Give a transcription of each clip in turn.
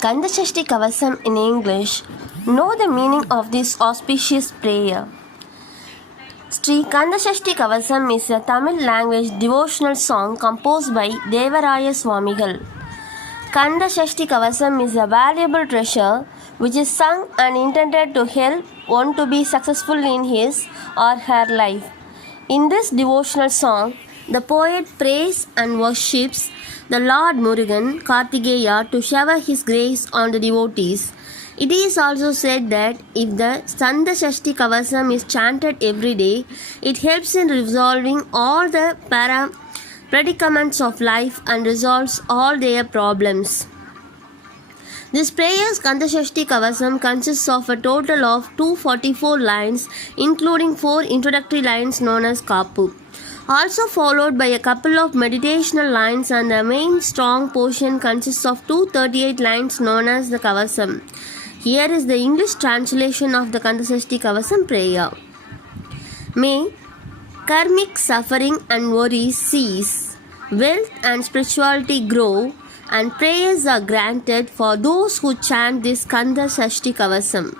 Kandashashti Kavasam in English. Know the meaning of this auspicious prayer. Sri Kandashashti Kavasam is a Tamil language devotional song composed by Devaraya Swamigal. Kandashashti Kavasam is a valuable treasure which is sung and intended to help one to be successful in his or her life. In this devotional song, the poet prays and worships the Lord Murugan Kartigeya to shower his grace on the devotees. It is also said that if the Kandashashti Kavasam is chanted every day, it helps in resolving all the predicaments of life and resolves all their problems. This prayer's Kandashashti Kavasam consists of a total of 244 lines, including 4 introductory lines known as Kapu, also followed by a couple of meditational lines, and the main strong portion consists of 238 lines known as the Kavasam. Here is the English translation of the Kandashashti Kavasam prayer. May karmic suffering and worries cease, wealth and spirituality grow, and prayers are granted for those who chant this Kandashashti Kavasam.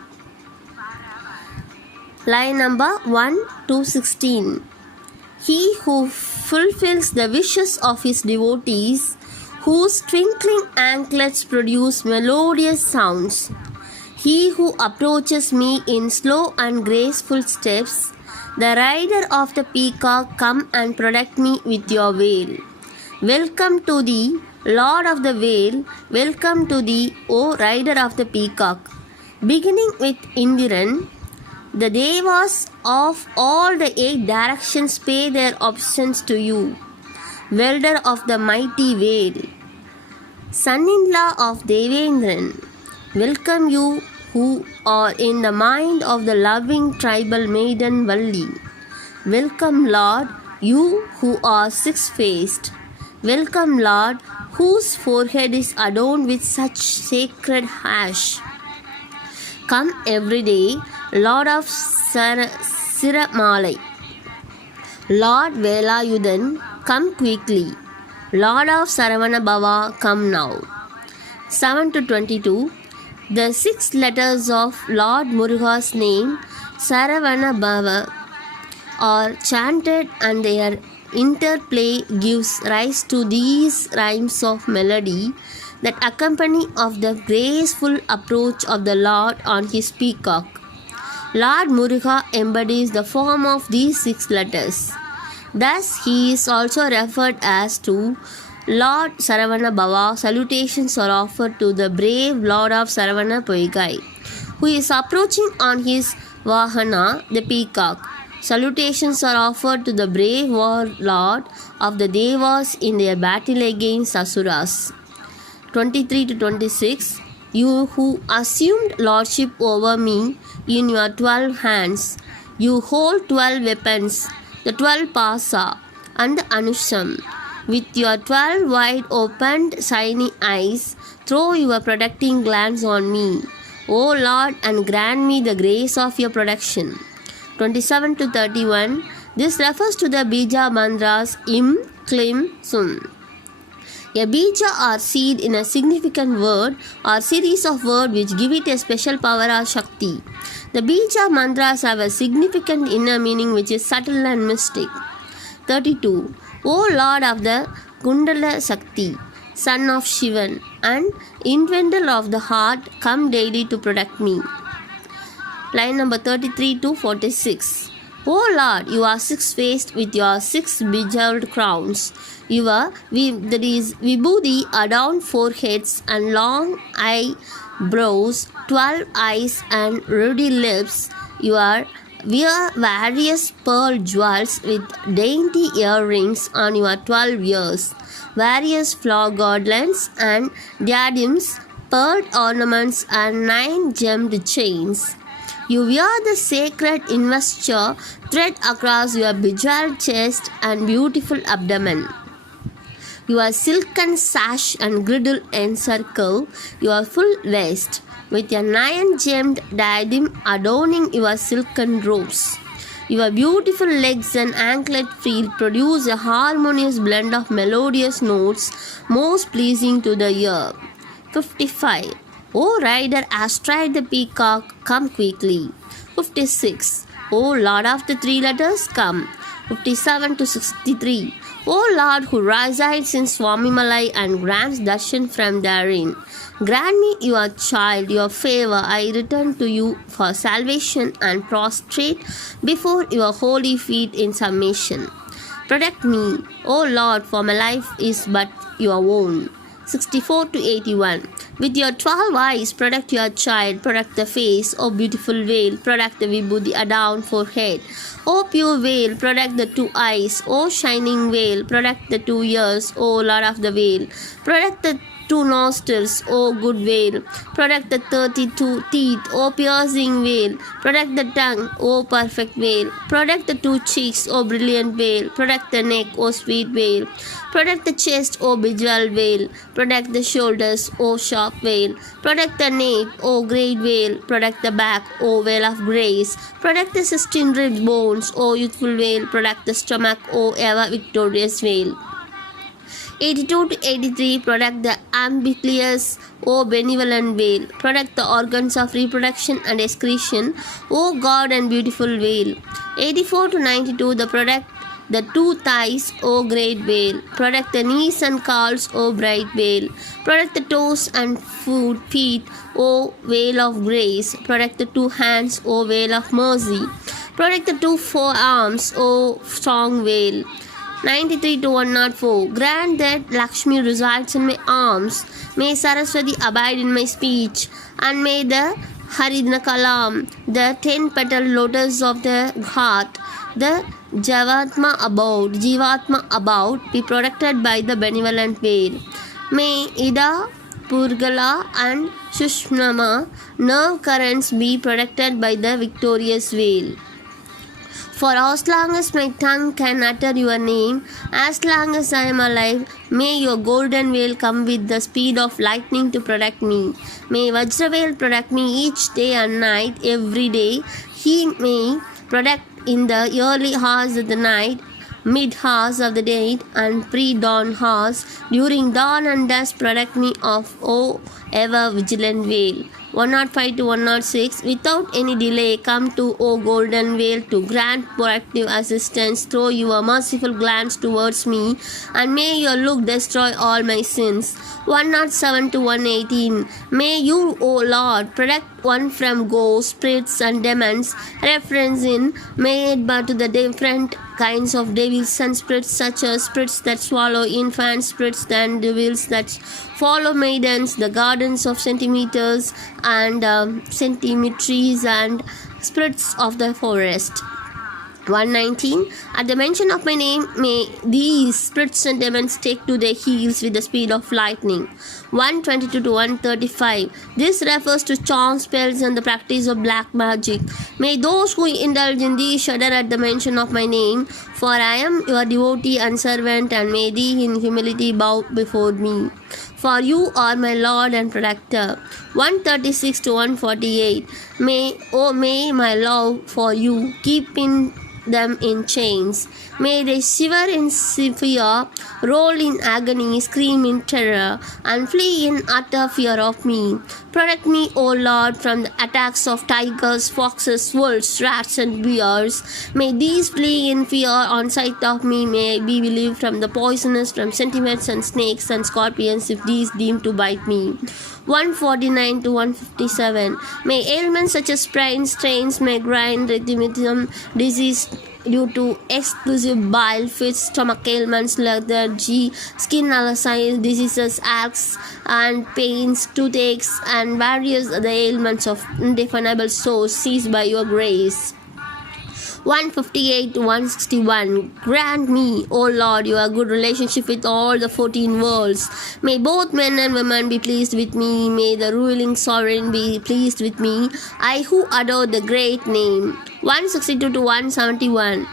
Line number 1 to 16. He who fulfills the wishes of his devotees, whose twinkling anklets produce melodious sounds. He who approaches me in slow and graceful steps, the rider of the peacock, come and protect me with your veil. Welcome to thee, Lord of the veil, welcome to thee, O rider of the peacock. Beginning with Indiran, the Devas of all the 8 directions pay their obeisance to you, welder of the mighty veil. Son-in-law of Devendran, welcome you who are in the mind of the loving tribal maiden Valli. Welcome, Lord, you who are 6-faced. Welcome, Lord, whose forehead is adorned with such sacred ash. Come every day, Lord of Siramalai. Lord Velayudan, come quickly. Lord of Saravana Bhava, come now. 7 to 22. The 6 letters of Lord Muruga's name, Saravana Bhava, are chanted, and their interplay gives rise to these rhymes of melody that accompany of the graceful approach of the Lord on his peacock. Lord Muruga embodies the form of these 6 letters. Thus, he is also referred as to Lord Saravana Bhava. Salutations are offered to the brave Lord of Saravana Poigai, who is approaching on his Vahana, the peacock. Salutations are offered to the brave warlord of the Devas in their battle against Asuras. 23 to 26. You who assumed lordship over me in your 12 hands, you hold 12 weapons, the 12 Pasa and the Anusham. With your 12 wide opened shiny eyes, throw your protecting glance on me, O Lord, and grant me the grace of your protection. 27 to 31. This refers to the Bija mantras Im, Klim, Sum. A bija or seed in a significant word or series of words which give it a special power or shakti. The bija mantras have a significant inner meaning which is subtle and mystic. 32. O Lord of the Kundala Shakti, son of Shivan and inventor of the heart, come daily to protect me. Line number 33 to 46. O Lord, you are 6-faced with your 6 bejeweled crowns. Your vibhuti adorned foreheads and long eyebrows, 12 eyes and ruddy lips. You wear various pearl jewels with dainty earrings on your 12 ears, various flower garlands and diadems, pearl ornaments and 9 gemmed chains. You wear the sacred investiture thread across your bejeweled chest and beautiful abdomen. Your silken sash and girdle encircle your full waist, with a 9 gemmed diadem adorning your silken robes. Your beautiful legs and anklet feet produce a harmonious blend of melodious notes most pleasing to the ear. 55. O rider astride the peacock, come quickly. 56. O Lord of the three letters, come. 57 to 63. O Lord who resides in Swamimalai and grants darshan from therein, grant me your child, your favor. I return to you for salvation and prostrate before your holy feet in submission. Protect me, O Lord, for my life is but your own. 64 to 81. With your 12 eyes, protect your child, protect the face, O beautiful veil, protect the vibhuti adorned forehead. O pure veil, protect the 2 eyes, O shining veil, protect the 2 ears, O Lord of the veil, protect the 2 nostrils, O good veil, protect the 32 teeth, O piercing veil, protect the tongue, O perfect veil, protect the 2 cheeks, O brilliant veil, protect the neck, O sweet veil, protect the chest, O bejeweled veil, protect the shoulders, O sharp veil, protect the nape, O great veil, protect the back, O veil of grace, protect the 16 rib bones, O youthful veil, protect the stomach, O ever victorious veil. 82 to 83. Protect the ambiguous, O benevolent veil. Protect the organs of reproduction and excretion, O God and beautiful veil. 84 to 92. Protect the 2 thighs, O great veil. Protect the knees and calves, O bright veil. Protect the toes and feet, O veil of grace. Protect the 2 hands, O veil of mercy. Protect the 2 forearms, O strong veil. 93 to 104. Grant that Lakshmi resides in my arms, may Saraswati abide in my speech, and may the Haridna Kalam, the 10-petal lotus of the heart, the Jivatma about, be protected by the benevolent veil. May Ida, Purgala and Shushmama nerve currents be protected by the victorious veil. For as long as my tongue can utter your name, as long as I am alive, may your golden veil come with the speed of lightning to protect me. May Vajra veil protect me each day and night, every day. He may protect in the early hours of the night, mid hours of the day, and pre-dawn hours. During dawn and dusk, protect me of, O ever vigilant veil. 105 to 106. Without any delay, come to, O golden veil, to grant proactive assistance. Throw your merciful glance towards me, and may your look destroy all my sins. 107 to 118. May you, O Lord, protect one from ghosts, spirits, and demons. Reference in made but to the different kinds of devils and spirits, such as spirits that swallow infants, spirits and devils that follow maidens, the gardens of centimeters and centimetries, and spirits of the forest. 119. At the mention of my name, may these spirits and demons take to their heels with the speed of lightning. 122 to 135. This refers to charm spells and the practice of black magic. May those who indulge in these shudder at the mention of my name, for I am your devotee and servant, and may thee in humility bow before me. For you are my Lord and Protector. 136 to 148. May my love for you keep them in chains. May they shiver in fear, roll in agony, scream in terror, and flee in utter fear of me. Protect me, O Lord, from the attacks of tigers, foxes, wolves, rats, and bears. May these flee in fear on sight of me. May I be relieved from the poisonous, from centipedes and snakes and scorpions, if these deem to bite me. 149 to 157. May ailments such as sprains, strains, migraine, rheumatism, disease due to exclusive bile fits, stomach ailments, lethargy, skin allergies, diseases, aches and pains, toothaches, and various other ailments of indefinable source cease by your grace. 158 to 161. Grant me, O Lord, your good relationship with all the 14 worlds. May both men and women be pleased with me. May the ruling sovereign be pleased with me, I who adore the great name. 162 to 171.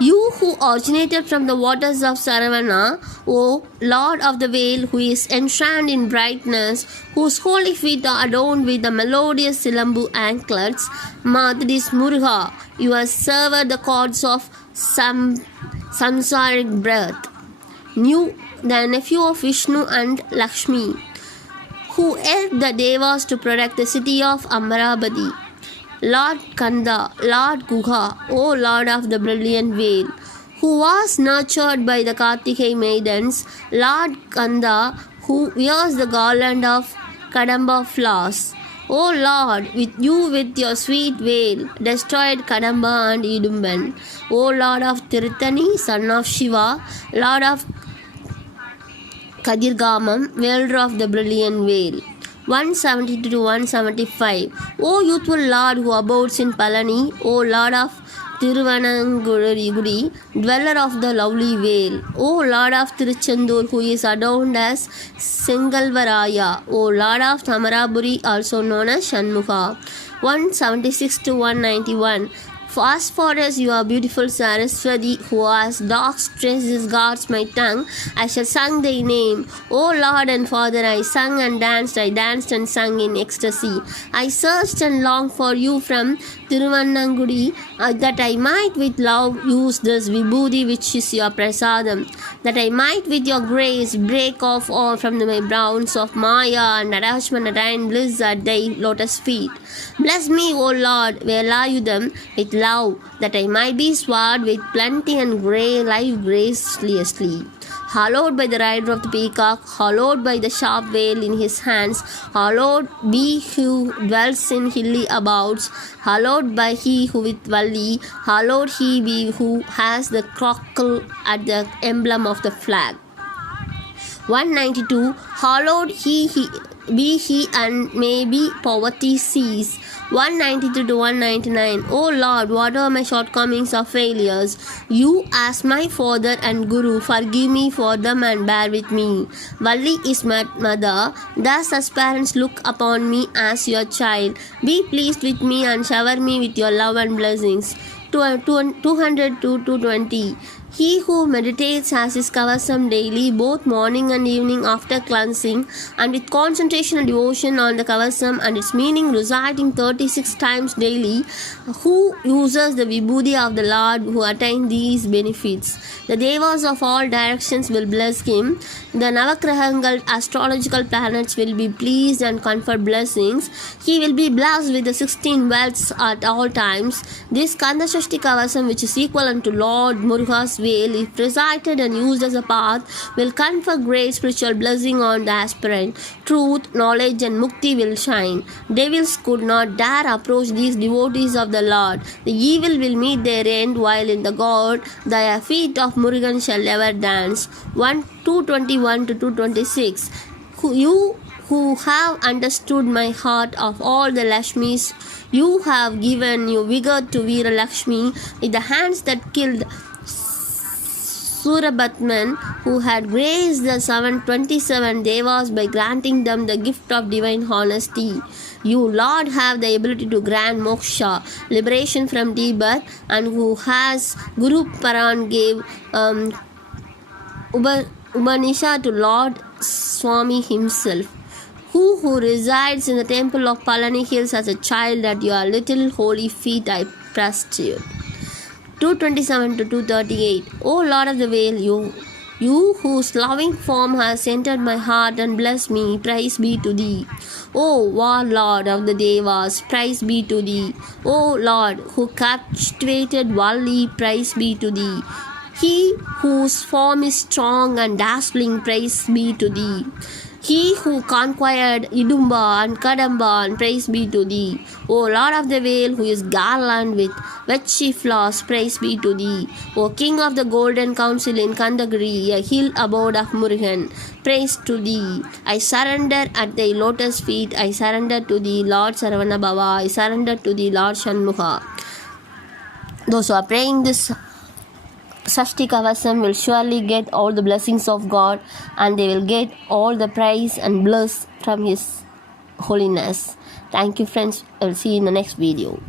You who originated from the waters of Saravana, O Lord of the Vale, who is enshrined in brightness, whose holy feet are adorned with the melodious Silambu anklets, Madhis Muruga, you have severed the cords of samsaric birth. Knew the nephew of Vishnu and Lakshmi, who helped the Devas to protect the city of Amaravati. Lord Kanda, Lord Guha, O Lord of the brilliant veil, who was nurtured by the Kartikeya maidens, Lord Kanda, who wears the garland of Kadamba flowers. O Lord, with your sweet veil, destroyed Kadamba and Idumban. O Lord of Tirthani, son of Shiva, Lord of Kadirgamam, wielder of the brilliant veil. 172 to 175. O youthful Lord who abodes in Palani, O Lord of Tiruvanangudi, dweller of the lovely vale, O Lord of Tiruchendur, who is adorned as Sengalvaraya, O Lord of Tamaraburi, also known as Shanmukha. 176 to 191. As far as you are beautiful Saraswati, who has dark traces guards my tongue, I shall sing thy name. O Lord and Father, I sang and danced and sung in ecstasy. I searched and longed for you from Tiruvannangudi, that I might with love use this vibhuti which is your prasadam, that I might with your grace break off all from my bounds of Maya and attachment attain bliss at thy lotus feet. Bless me, O Lord, Velayudham, with love, that I might be sword with plenty and life graciously. Hallowed by the rider of the peacock, hallowed by the sharp veil in his hands, hallowed be he who dwells in hilly abodes, hallowed by he who with Valli, hallowed he be who has the cockle at the emblem of the flag. 192. Hallowed be he and may be poverty cease. 193 to 199. O Lord, whatever my shortcomings or failures, you as my father and guru, forgive me for them and bear with me. Valli is my mother, thus as parents look upon me as your child. Be pleased with me and shower me with your love and blessings. 200 to 220. He who meditates has his kavasam daily, both morning and evening after cleansing, and with concentration and devotion on the kavasam and its meaning reciting 36 times daily, who uses the vibhuti of the Lord, who attain these benefits. The devas of all directions will bless him. The Navagrahangal astrological planets will be pleased and confer blessings. He will be blessed with the 16 wealths at all times. This Kandashashti Kavasam, which is equivalent to Lord Muruga's veil, if recited and used as a path, will confer great spiritual blessing on the aspirant. Truth, knowledge and mukti will shine. Devils could not dare approach these devotees of the Lord. The evil will meet their end, while in the God, the feet of Murugan shall ever dance. 221 to 226. You who have understood my heart of all the Lakshmis, you have given new vigor to Veera Lakshmi with the hands that killed Surabatman, who had graced the 727 devas by granting them the gift of divine honesty. You, Lord, have the ability to grant moksha, liberation from rebirth, and who has Guru Paran gave Upanisha to Lord Swami himself, who resides in the temple of Palani Hills as a child. At your little holy feet I pressed you. 227 to 238. O Lord of the Vale, you whose loving form has entered my heart and blessed me, praise be to thee. O Lord of the Devas, praise be to thee. O Lord, who captivated Valli, praise be to thee. He whose form is strong and dazzling, praise be to thee. He who conquered Idumba and Kadamba, and praise be to thee. O Lord of the Vale, who is garland with Vechi flowers, praise be to thee. O King of the Golden Council in Kandagiri, a hill abode of Murugan, praise to thee. I surrender at thy lotus feet. I surrender to thee, Lord Saravana Bhava. I surrender to thee, Lord Shanmukha. Those who are praying this Shashti Kavasam will surely get all the blessings of God, and they will get all the praise and bliss from His holiness. Thank you, friends. I will see you in the next video.